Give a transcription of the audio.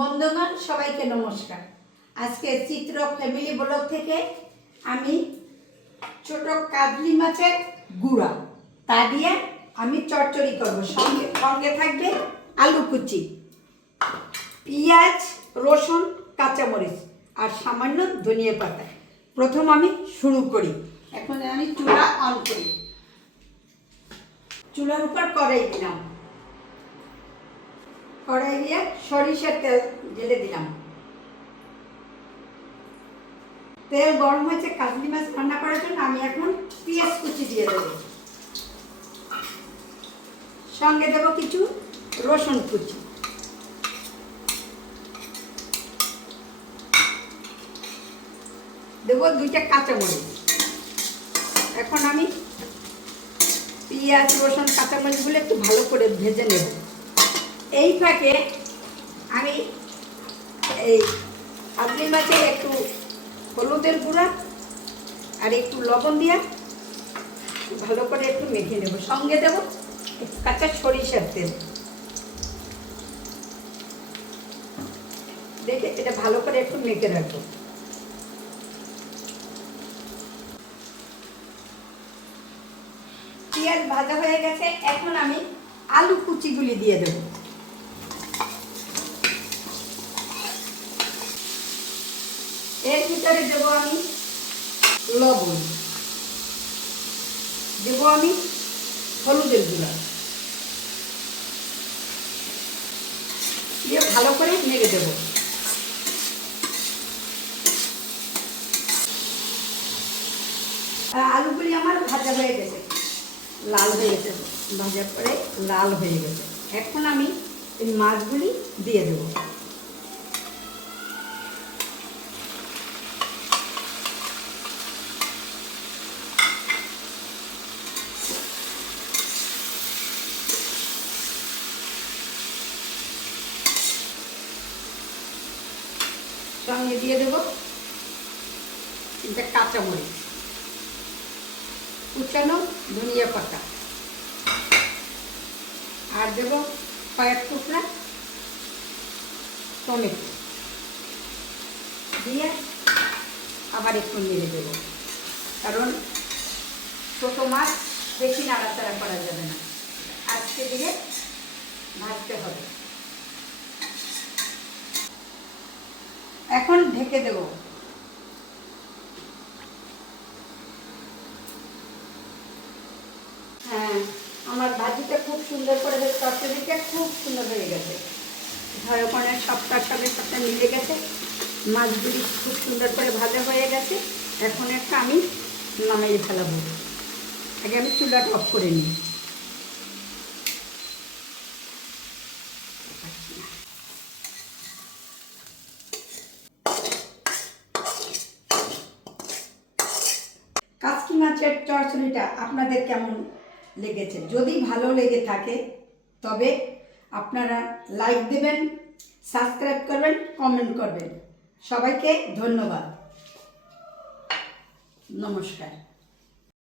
বন্ধুগণ সবাইকে নমস্কার। আজকে চিত্র ফ্যামিলি ব্লগ থেকে আমি ছোট কাজলি মাছের গুঁড়া তা দিয়ে আমি চচ্চড়ি করব। সঙ্গে সঙ্গে থাকবে আলু কুচি, পেঁয়াজ, রসুন, কাঁচামরিচ আর সামান্য ধনিয়া পাতা। প্রথম আমি শুরু করি। এখন আমি চুলা অন করি। চুলার উপর কড়াই দিলাম, কড়াই দিয়ে সরিষার তেল ঢেলে দিলাম। তেল গরম হয়েছে কাজলি মাছ রান্না করার জন্য। আমি এখন পেঁয়াজ কুচি দিয়ে দেব, সঙ্গে দেব কিছু রসুন কুচি, দেব 2টা কাঁচামরিচ। এখন আমি পেঁয়াজ, রসুন, কাঁচামরিচগুলো একটু ভালো করে ভেজে নেব। এই ফাঁকে আমি এই কাজলি মাছে একটু হলুদের গুঁড়া আর একটু লবণ দিয়ে ভালো করে একটু মেখে নেব। সঙ্গে দেব কাঁচা সরিষার তেল। দেখে এটা ভালো করে একটু মেখে রাখবো। পেঁয়াজ ভাজা হয়ে গেছে, এখন আমি আলু কুচিগুলি দিয়ে দেব। এর ভিতরে দেব আমি লবণ, দেব আমি হলুদের গুঁড়া দিয়ে ভালো করে নেড়ে দেব। আলুগুলি আমার ভাজা হয়ে গেছে, লাল হয়ে গেছে, ভাজা করে লাল হয়ে গেছে। এখন আমি এই মাছগুলি দিয়ে দেব। সঙ্গে দিয়ে দেব 3টা কাঁচামরিচ, কুচানো ধনিয়া পাতা, আর দেব কয়েক টুকরা টমেটো দিয়ে আবার একটু নেড়ে দেব। কারণ ছোটো মাছ বেশি নাড়াচাড়া করা যাবে না, আজকে দিয়ে ভাজতে হবে। এখন ঢেকে দেব। হ্যাঁ, আমার ভাজিটা খুব সুন্দর করে তরকারিটা খুব সুন্দর হয়ে গেছে। ওখানে সবটার সাথে সবটা মিলে গেছে। মাছগুলি খুব সুন্দর করে ভাজা হয়ে গেছে। এখন একটা আমি নামিয়ে ফেলাবো। আগে আমি চুলাটা অফ করে নিই। কাজলি মাছের চচ্চড়িটা আপনাদের কেমন লেগেছে? যদি ভালো লেগে থাকে তবে আপনারা লাইক দেবেন, সাবস্ক্রাইব করবেন, কমেন্ট করবেন। সবাইকে ধন্যবাদ, নমস্কার।